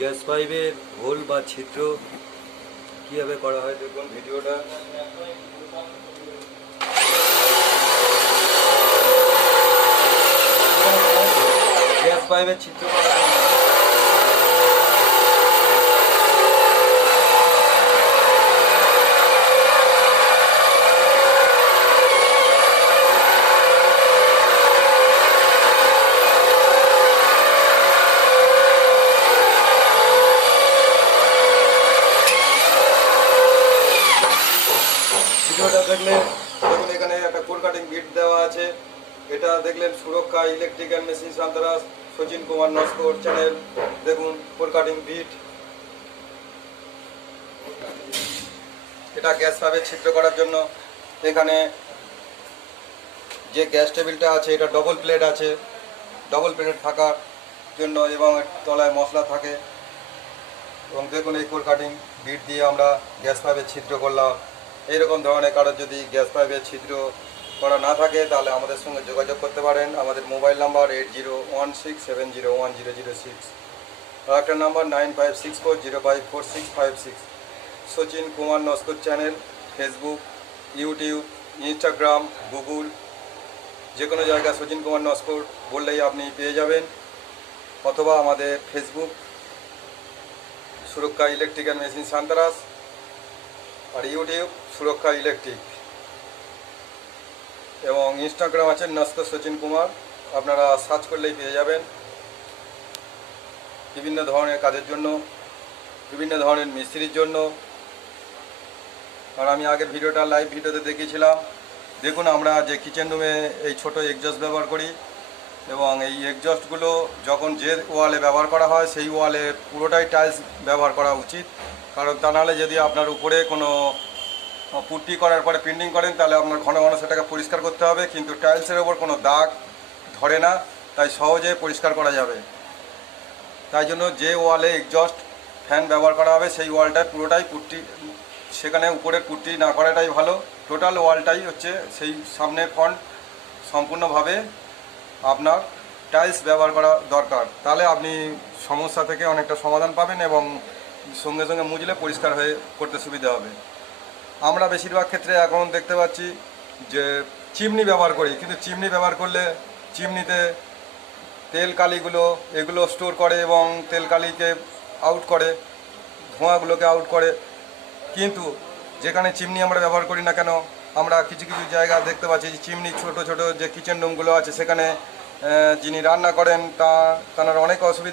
Gas পাইপের whole বা ছিদ্র কীভাবে করা হয় দেখুন ভিডিওটা। গ্যাস পাইপের ছিদ্র করা ভিডিওটা দেখলেন, দেখুন এখানে একটা কোর কাটিং বিট দেওয়া আছে। এটা দেখলেন সুরক্ষা ইলেকট্রিক অ্যান্ড মেশিন সান্তারাস সচিন কুমার নস্কর চ্যানেল। দেখুন কোর কাটিং বিট, এটা গ্যাস পাইপের ছিদ্র করার জন্য। এখানে যে গ্যাস টেবিলটা আছে এটা ডবল প্লেট আছে, ডবল প্লেট থাকার জন্য, এবং তলায় মশলা থাকে। এবং দেখুন এই কোর কাটিং বিট দিয়ে আমরা গ্যাস পাইপের ছিদ্র করলাম। এইরকম ধরনের কারোর যদি গ্যাস পাইপের ছিদ্র করা না থাকে তাহলে আমাদের সঙ্গে যোগাযোগ করতে পারেন। আমাদের মোবাইল নাম্বার 8016701006, আর একটা number 9564054656। Sachin Kumar Naskar channel, Facebook, YouTube, Instagram, Google, যে কোনো জায়গায় সচিন কুমার নস্কর বললেই আপনি পেয়ে যাবেন। অথবা আমাদের Facebook Suraksha electric and machine সান্তারাস, আর ইউটিউব সুরক্ষা ইলেকট্রিক, এবং ইনস্টাগ্রাম আছে নস্কর সচিন কুমার। আপনারা সার্চ করলেই পেয়ে যাবেন। বিভিন্ন ধরনের কাজের জন্য, বিভিন্ন ধরনের মিস্ত্রির জন্য। আর আমি আগের ভিডিওটা লাইভ ভিডিওতে দেখিয়েছিলাম। দেখুন আমরা যে কিচেন রুমে এই ছোট এক্সজস্ট ব্যবহার করি, এবং এই এক্সজস্টগুলো যখন যে ওয়ালে ব্যবহার করা হয় সেই ওয়ালে পুরোটাই টাইলস ব্যবহার করা উচিত। কারণ তা নাহলে যদি আপনার উপরে কোনো পুট্টি করার পরে পেন্টিং করেন তাহলে আপনার ঘন ঘন সেটাকে পরিষ্কার করতে হবে, কিন্তু টাইলসের ওপর কোনো দাগ ধরে না, তাই সহজে পরিষ্কার করা যাবে। তাই জন্য যে ওয়ালে এক্সজস্ট ফ্যান ব্যবহার করা হবে সেই ওয়ালটায় পুরোটাই পুট্টি, সেখানে উপরের পুট্টি না করাটাই ভালো। টোটাল ওয়ালটাই হচ্ছে সেই সামনে ফ্রন্ট সম্পূর্ণভাবে আপনার টাইলস ব্যবহার করা দরকার। তাহলে আপনি সমস্যা থেকে অনেকটা সমাধান পাবেন এবং সঙ্গে সঙ্গে মুছলে পরিষ্কার হয়ে করতে সুবিধা হবে। আমরা বেশিরভাগ ক্ষেত্রে এখন দেখতে পাচ্ছি যে চিমনি ব্যবহার করি, কিন্তু চিমনি ব্যবহার করলে চিমনিতে তেল কালিগুলো এগুলো স্টোর করে এবং তেল কালিকে আউট করে, ধোঁয়াগুলোকে আউট করে। কিন্তু যেখানে চিমনি আমরা ব্যবহার করি না কেন, আমরা কিছু কিছু জায়গা দেখতে পাচ্ছি যে চিমনি ছোট ছোট যে কিচেন রুমগুলো আছে সেখানে যিনি রান্না করেন তার অনেক অসুবিধা।